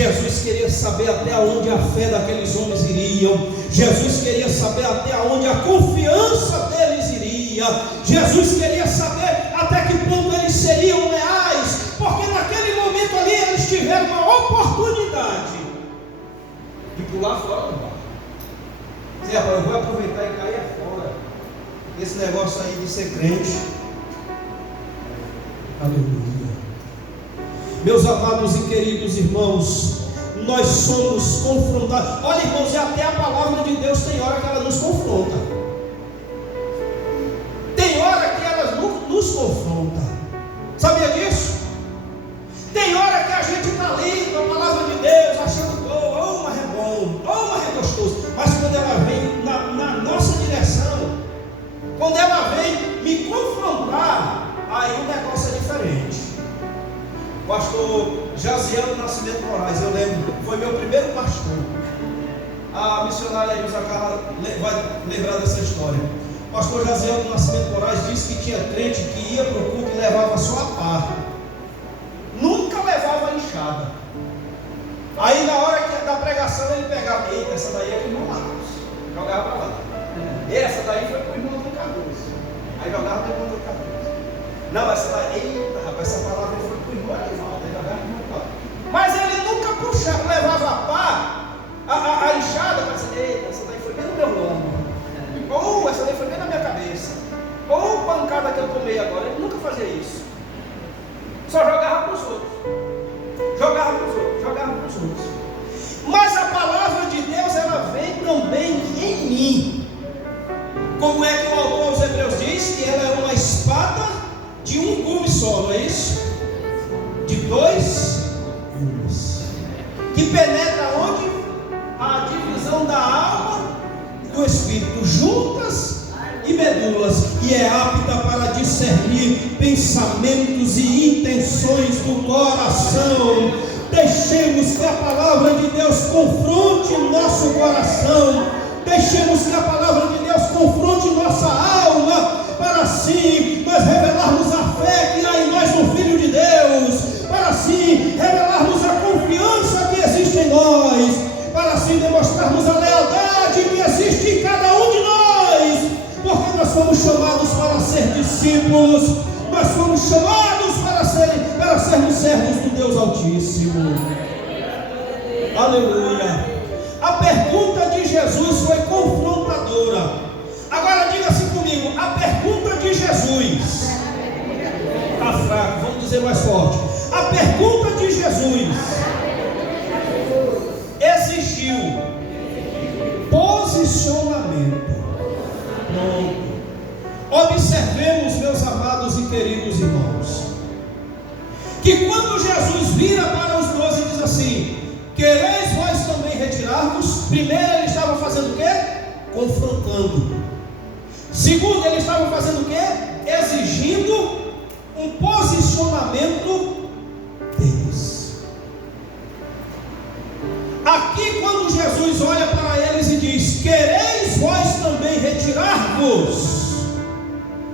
Jesus queria saber até onde a fé daqueles homens iriam. Jesus queria saber até onde a confiança deles iria. Jesus queria saber até que ponto eles seriam leais, porque naquele momento ali eles tiveram uma oportunidade de pular fora do barco. Dizer, rapaz, eu vou aproveitar e cair fora esse negócio aí de ser crente. Aleluia. Meus amados e queridos irmãos, nós somos confrontados. Olha, irmãos, e até a palavra de Deus tem hora que ela nos confronta. Tem hora que ela nos confronta. Sabia disso? Tem hora que a gente está lendo a palavra de Deus, achando boa, ou uma é bom, ou uma é gostoso. Mas quando ela vem na nossa direção, quando ela vem me confrontar, aí o negócio é diferente. Pastor Jaziel Nascimento Moraes, eu lembro, foi meu primeiro pastor. A missionária Ilza Carla vai lembrar dessa história. Pastor Jaziel Nascimento Moraes disse que tinha crente que ia para o culto e levava só a pá, nunca levava a enxada. Aí na hora da pregação ele pegava, eita, essa daí é do irmão Marcos, jogava para lá. Essa daí foi para o irmão do Cardoso, aí jogava para o irmão do Cardoso. Não, essa daí, eita rapaz, essa palavra foi para o irmão Arivaldo, aí jogava para o irmão Arivaldo. Mas ele nunca puxava, levava a pá, a enxada, para dizer, eita, essa daí foi bem no meu lombo, ou essa daí foi bem na minha cabeça, ou pancada que eu tomei agora. Ele nunca fazia isso. Só jogava para os outros. Jogava para os outros, jogava para os outros. Mas a palavra de Deus, ela vem também em mim. Como é que o autor aos Hebreus diz? Que ela é uma espada de um gume só, não é isso? De 2 gumes. Que penetra onde? A divisão da alma e do espírito, juntas e medulas, e é apta para discernir pensamentos e intenções do coração. Deixemos que a palavra de Deus confronte nosso coração, deixemos que a palavra de Deus confronte nossa alma, para assim nós revelarmos a fé que há em nós no Filho de Deus, para assim revelarmos a confiança que existe em nós, para assim demonstrarmos a lealdade que existe em cada um de nós, porque nós fomos chamados para ser discípulos, nós fomos chamados para sermos servos do Deus Altíssimo. Aleluia. A pergunta de Jesus foi confrontadora. Agora diga assim comigo, a pergunta de Jesus, está fraco, vamos dizer mais forte. A pergunta de Jesus exigiu posicionamento. Pronto. Observemos, meus amados e queridos irmãos, que quando Jesus vira para os 12 e diz assim: quereis vós também retirar-vos? Primeiro ele estava fazendo o quê? Confrontando. Segundo, ele estava fazendo o quê? Exigindo um posicionamento deles. Aqui, quando Jesus olha para eles e diz: quereis vós também retirar-vos?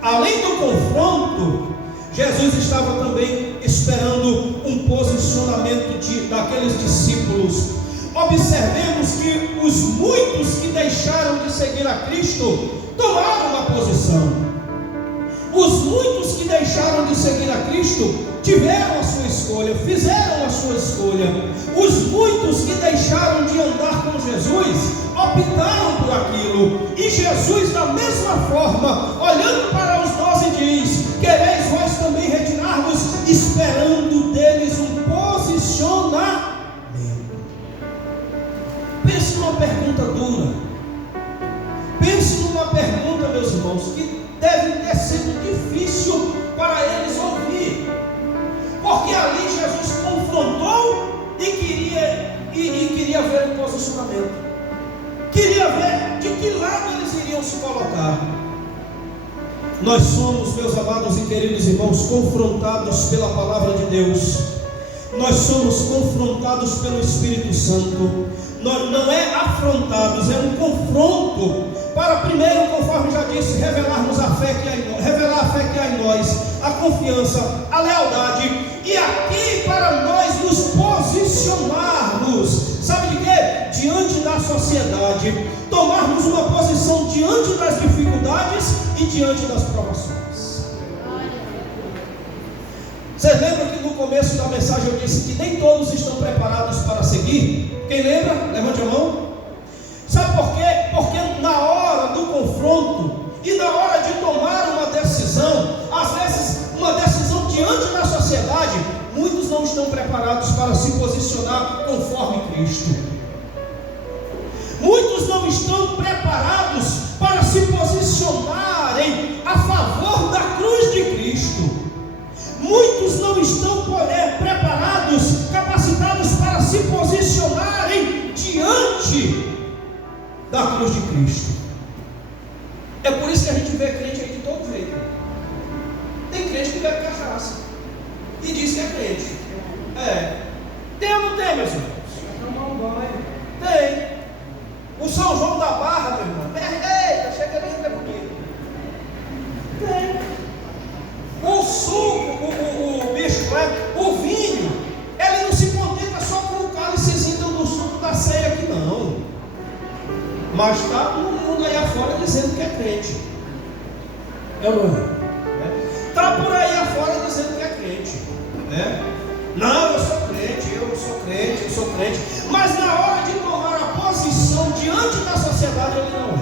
Além do confronto, Jesus estava também esperando um posicionamento daqueles discípulos. Observemos que os muitos que deixaram de seguir a Cristo tomaram uma posição. Os muitos que deixaram de seguir a Cristo tiveram a sua escolha, fizeram a sua escolha. Os muitos que deixaram de andar com Jesus optaram por aquilo. E Jesus, da mesma forma, olhando para os 12, diz: quereis vós também retirar-vos? Esperando deles um posicionamento. Pense numa pergunta dura. Pense numa pergunta, meus irmãos, que deve ter sido difícil para eles ouvir, porque ali Jesus confrontou e queria ver o posicionamento, queria ver de que lado eles iriam se colocar. Nós somos, meus amados e queridos irmãos, confrontados pela palavra de Deus, nós somos confrontados pelo Espírito Santo. Não é afrontados, é um confronto, para primeiro, conforme já disse, revelarmos a fé que há em nós, revelar a fé que há em nós, a confiança, a lealdade, e aqui para nós nos posicionarmos tomarmos uma posição diante das dificuldades e diante das provações. Vocês lembram que no começo da mensagem eu disse que nem todos estão preparados para seguir? Quem lembra? Levante a mão. Sabe por quê? Porque na hora do confronto e na hora de tomar uma decisão, às vezes uma decisão diante da sociedade, muitos não estão preparados para se posicionar conforme Cristo. Muitos não estão preparados para se posicionarem a favor da cruz de Cristo. Muitos não estão preparados, capacitados para se posicionarem diante da cruz de Cristo. É por isso que a gente vê crente aí de todo jeito. Tem crente que bebe cachaça e diz que é crente. Tem ou não tem, meus irmãos? Tem. O São João da Barra, meu irmão, eita, chega ali, é bonito. Tem. O suco, o bicho, o vinho, ele não se contenta só com o cálicezinho do suco da ceia aqui, não. Mas está todo mundo aí afora dizendo que é crente. É ou não é? Está por aí afora dizendo que é crente. Não, eu sou crente. Mas na hora de tomar a posição diante da sociedade, ele não é.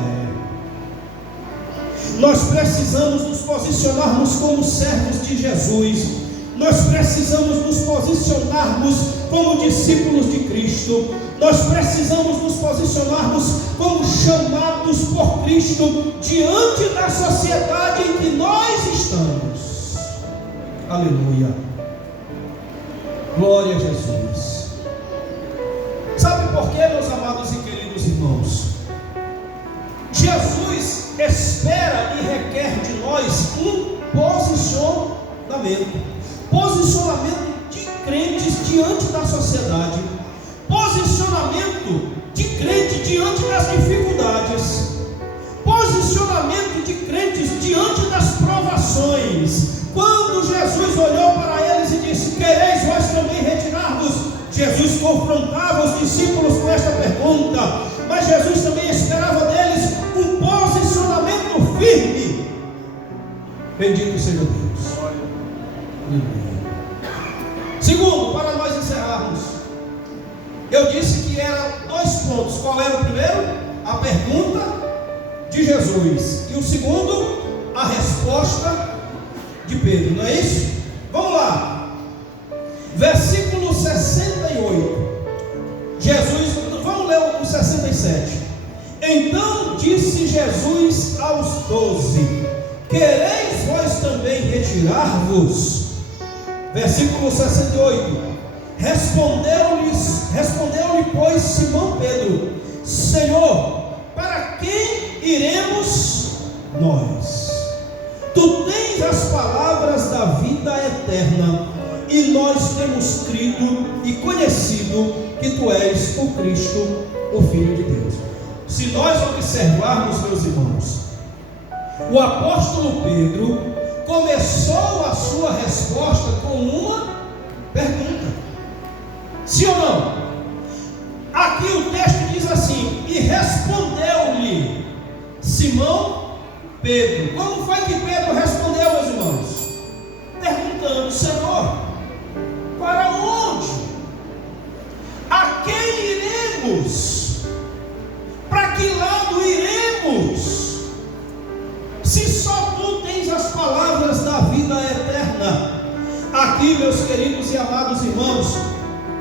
Nós precisamos nos posicionarmos como servos de Jesus. Nós precisamos nos posicionarmos como discípulos de Cristo. Nós precisamos nos posicionarmos como chamados por Cristo diante da sociedade em que nós estamos. Aleluia. Glória a Jesus. Sabe por quê, meus amados e queridos irmãos? Jesus espera e requer de nós um posicionamento. Posicionamento de crentes diante da sociedade. Posicionamento de crente diante das dificuldades. Posicionamento de crentes diante das provações. Quando Jesus olhou para eles e disse: quereis vós também retirar-vos? Jesus confrontava os discípulos com esta pergunta, mas Jesus também esperava deles um posicionamento firme. Bendito seja Deus. Segundo, para nós encerrarmos, eu disse que eram 2 pontos. Qual era o primeiro? A pergunta de Jesus. E o segundo, a resposta de Pedro. Não é isso? Vamos lá. Versículo 68. Jesus, vamos ler o 67. Então disse Jesus aos 12: quereis vós também retirar-vos? Versículo 68. Respondeu-lhe, pois, Simão Pedro: Senhor, para quem iremos nós? Tu tens as palavras da vida eterna, e nós temos crido e conhecido que tu és o Cristo, o Filho de Deus. Se nós observarmos, meus irmãos, o apóstolo Pedro começou a sua resposta com uma pergunta. Sim ou não? Aqui o texto diz assim: e respondeu-lhe Simão Pedro. Como foi que Pedro respondeu, meus irmãos? Perguntando: Senhor, para onde? A quem iremos? Para que lado iremos? Se só tu tens as palavras da vida eterna. Aqui, meus queridos e amados irmãos,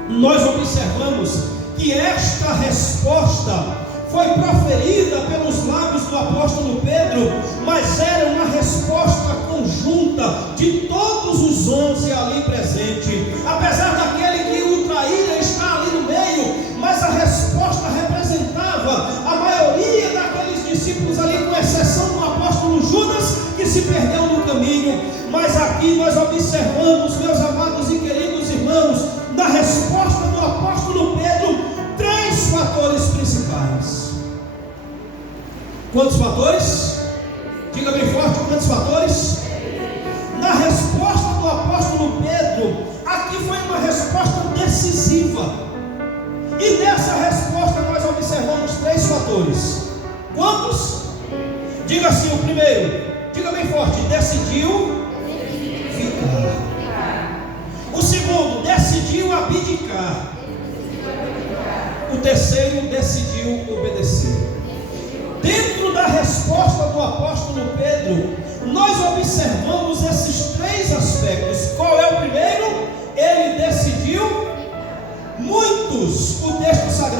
nós observamos que esta resposta foi proferida pelos lábios do apóstolo Pedro, mas era uma resposta conjunta de todos os 11 ali presentes. Apesar daquele que o traíra estar ali no meio, mas a resposta representava a maioria daqueles discípulos ali, com exceção do apóstolo Judas, que se perdeu no caminho. Mas aqui nós observamos, meus amados e queridos irmãos, na resposta do apóstolo Pedro, 3 fatores principais. Quantos fatores? Diga bem forte: quantos fatores? Na resposta do apóstolo Pedro, aqui foi uma resposta decisiva. E nessa resposta nós observamos 3 fatores.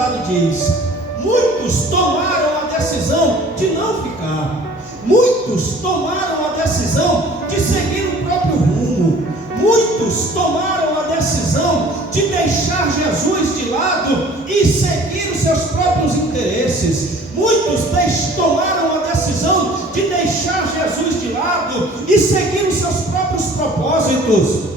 resultado diz: muitos tomaram a decisão de não ficar. Muitos tomaram a decisão de seguir o próprio rumo. Muitos tomaram a decisão de deixar Jesus de lado e seguir os seus próprios interesses. Muitos tomaram a decisão de deixar Jesus de lado e seguir os seus próprios propósitos.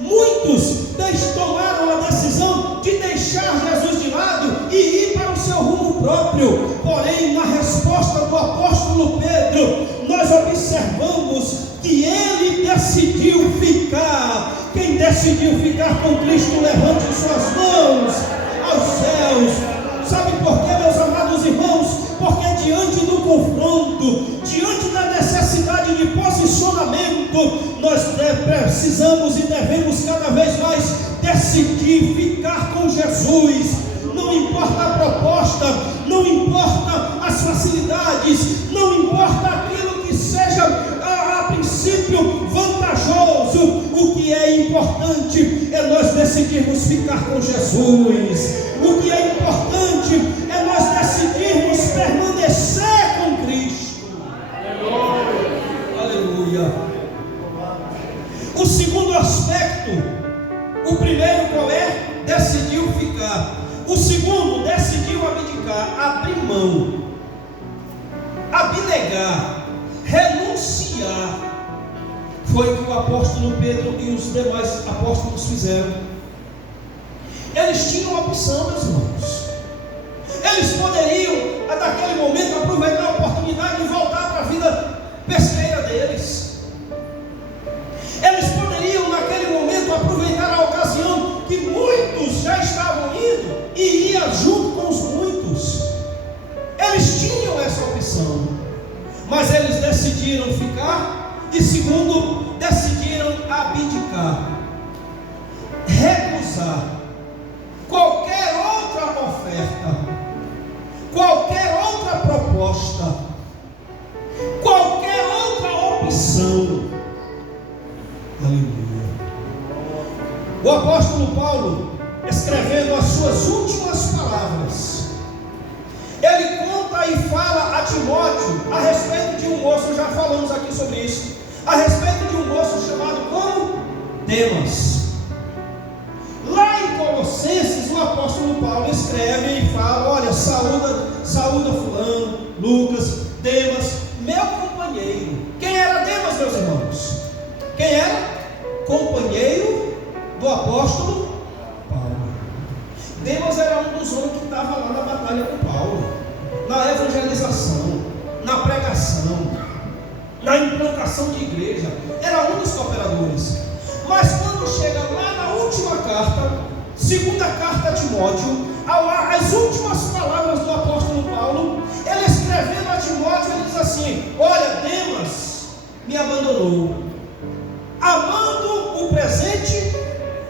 Muitos tomaram a decisão de deixar Jesus de lado e ir para o seu rumo próprio. Porém, na resposta do apóstolo Pedro, nós observamos que ele decidiu ficar. Quem decidiu ficar com Cristo, levante suas mãos aos céus. Sabe por quê, meus amados irmãos? Porque diante do confronto, diante da necessidade de posicionamento, nós precisamos e devemos cada vez mais decidir ficar com Jesus. Não importa a proposta, não importa as facilidades, não importa aquilo que seja a princípio vantajoso. O que é importante é nós decidirmos ficar com Jesus. O que é importante é nós decidirmos permanecer com Cristo. Aleluia. O segundo aspecto, o primeiro qual é? Decidiu ficar. O segundo, decidiu abdicar, abrir mão, abnegar, renunciar. Foi o que o apóstolo Pedro e os demais apóstolos fizeram. Eles tinham uma opção, meus irmãos. Eles poderiam, naquele momento, aproveitar a oportunidade de voltar para a vida pesqueira deles. Eles poderiam, naquele momento, aproveitar a ocasião que muitos já estavam indo e ia junto com os muitos. Eles tinham essa opção, mas eles decidiram ficar. E segundo, decidiram abdicar, recusar qualquer outra oferta, qualquer outra proposta, qualquer outra opção. Aleluia. O apóstolo Paulo, escrevendo as suas últimas palavras, ele conta e fala a Timóteo a respeito de um moço. Já falamos aqui sobre isso, a respeito de um moço chamado como Demas. Lá em Colossenses, o apóstolo Paulo escreve e fala: olha, saúda fulano, Lucas, Demas, meu companheiro. Quem era Demas, meus irmãos? Quem era? Companheiro do apóstolo Paulo. Demas era um dos homens que estava lá na batalha com Paulo, na evangelização, na pregação, na implantação de igreja. Era um dos cooperadores. Mas quando chega lá na última carta, segunda carta a Timóteo, as últimas palavras do apóstolo Paulo, ele escrevendo a Timóteo, ele diz assim: olha, Demas me abandonou, amando o presente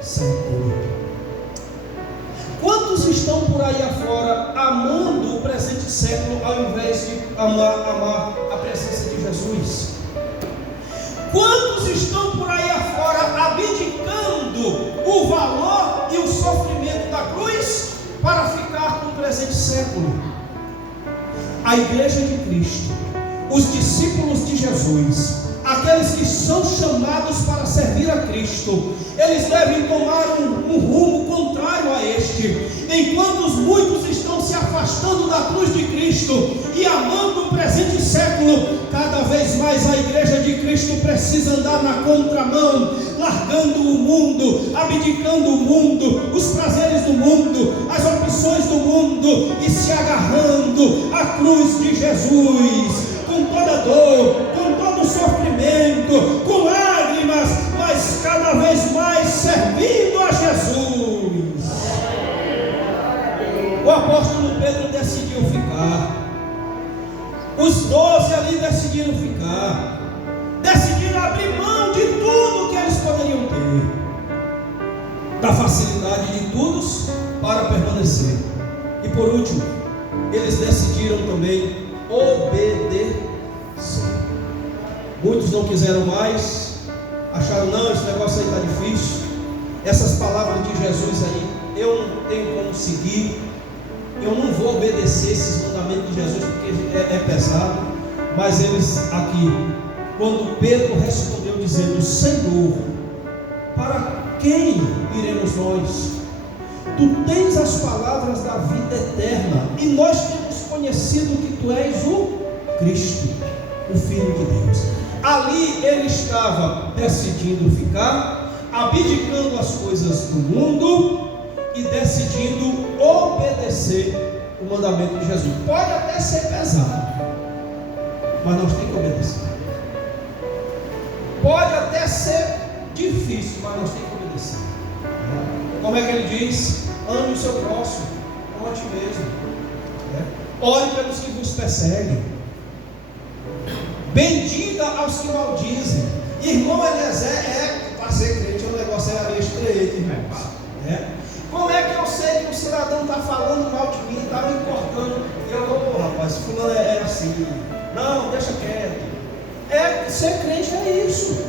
século. Quantos estão por aí afora amando o presente século ao invés de amar a presença de Jesus? Quantos estão por aí afora abdicando o valor e o sofrimento da cruz para ficar com o presente século? A igreja de Cristo, os discípulos de Jesus, aqueles que são chamados para servir a Cristo, eles devem tomar um rumo contrário a este. Enquanto muitos estão se afastando da cruz de Cristo e amando o presente século, cada vez mais a igreja de Cristo precisa andar na contramão, largando o mundo, abdicando o mundo, os prazeres do mundo, as opções do mundo, e se agarrando à cruz de Jesus, com toda dor, com todo sofrimento, com lágrimas, mas cada vez mais servindo a Jesus. O apóstolo Pedro decidiu ficar. Os 12 ali decidiram ficar. Decidiram abrir mão de tudo que eles poderiam ter, da facilidade de todos para permanecer. E por último, eles decidiram também obedecer. Muitos não quiseram mais, acharam: não, esse negócio aí está difícil, essas palavras de Jesus aí eu não tenho como seguir, Eu não vou obedecer esses mandamentos de Jesus porque é pesado, mas eles aqui, quando Pedro respondeu dizendo: Senhor, para quem iremos nós? Tu tens as palavras da vida eterna, e nós temos conhecido que tu és o Cristo, o Filho de Deus. Ali ele estava decidindo ficar, abdicando as coisas do mundo e decidindo obedecer o mandamento de Jesus. Pode até ser pesado, mas nós temos que obedecer. Pode até ser difícil, mas nós temos que obedecer. Como é que ele diz? Ame o seu próximo como a ti mesmo. Ore pelos que vos perseguem. Bendiga aos que maldizem. Irmão Eliezer, para ser crente, o negócio é areia estreita, irmãos. Como é que eu sei que o cidadão está falando mal de mim, está me cortando? Eu, rapaz, fulano é assim. Não, deixa quieto. Ser crente é isso.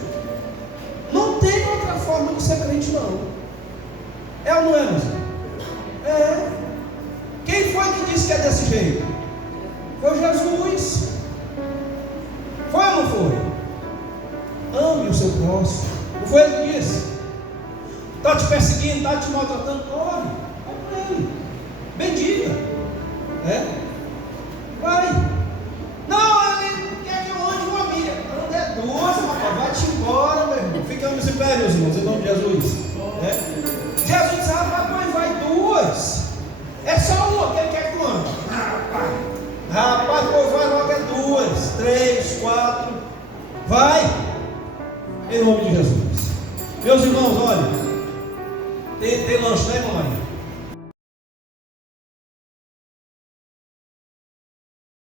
Não tem outra forma de ser crente, não. É ou não é, meus irmãos? É. Quem foi que disse que é desse jeito? Foi Jesus. Foi ou não foi? Ame o seu próximo. Não foi ele que disse? Está te perseguindo, está te maltratando? Ore para ele. Bendiga. Vai. Não, ele quer que eu ande uma milha. Ande duas, rapaz. Vai-te embora, meu irmão. Ficamos em pé, meus irmãos, em nome de Jesus. Jesus disse: rapaz, vai duas. É só uma que ele quer que tu ande. Rapaz, pois vai logo, é duas, 3, 4. Vai. Em nome de Jesus. Meus irmãos, olha. Tem lanche, né, mamãe?